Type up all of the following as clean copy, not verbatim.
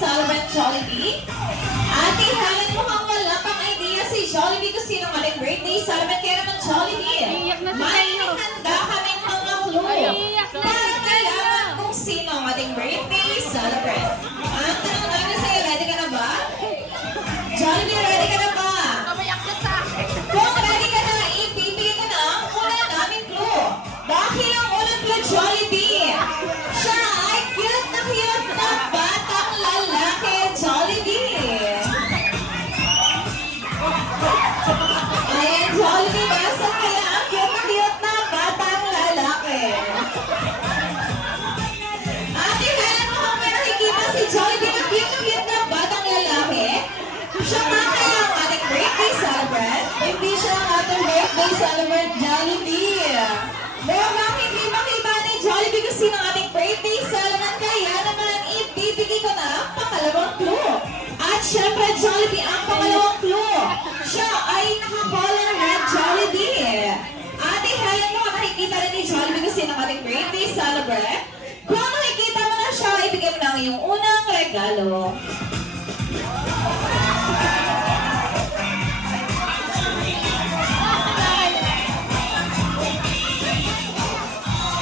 celebrant Jollibee? Ate Helen, mukhang wala pang idea si Jollibee kung sino ang ating birthday celebrant. Kaya naman Jollibee, may handa kaming mga clue para malaman kung sino ang ating birthday celebrant. Ang tanong namin sa'yo, ready ka na ba? Jollibee, ready ka na ba? Kung ready ka na, ibibigay ko na ang una naming clue. Dahil ang unang clue, Jollibee, siya ay cute na batang lalaki, Jollibee. Ayan, Jollibee, basta kaya ang cute na batang lalaki. Ate Helen, mukhang may nakikita si Jollibee na cute na batang lalaki. Siya nga kaya ang ating birthday celebrant. Hindi siya ang ating birthday celebrant, Jollibee. Mukhang hindi makita ni Jollibee kung sino ang ating birthday celebrant. Kaya naman, ibibigay ko na ang pangalawang clue. At syempre, Jollibee, ang pangalawang clue. Siya ay naka-color red, Jollibee. Ate Helen, mukhang nakikita rin ni Jollibee kung sino ang ating birthday celebrant. Kung nakikita mo na siya, ibigay mo na ang iyong unang regalo.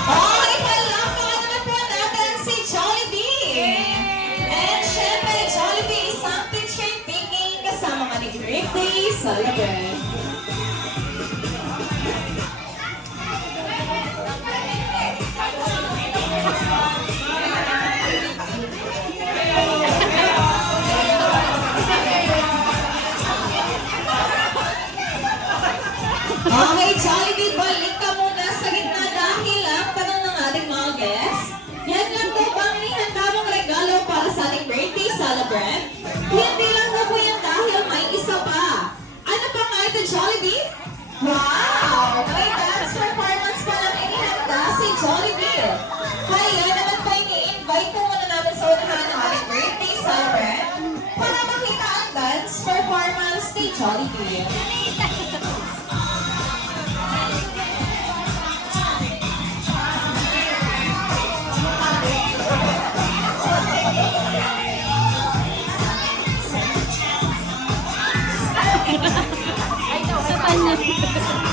Okay, palakpakan naman po natin si Jollibee. And syempre, Jollibee, isang picture taking kasama ng ating birthday celebrant. Okay, Jollibee, balik ka muna sa gitna dahil ang tanong ng ating mga guests. Yan lang po bang ihanda mong regalo para sa ating birthday celebrant? Hindi lang po yan dahil may isa pa. Ano pa nga ito, Jollibee? Wow! May dance performance pa lang inihanda si Jollibee. Kaya naman po ini-invite po muna namin sa unahan ng ating birthday celebrant para makita ang dance performance ni Jollibee. Ay, sa kanya.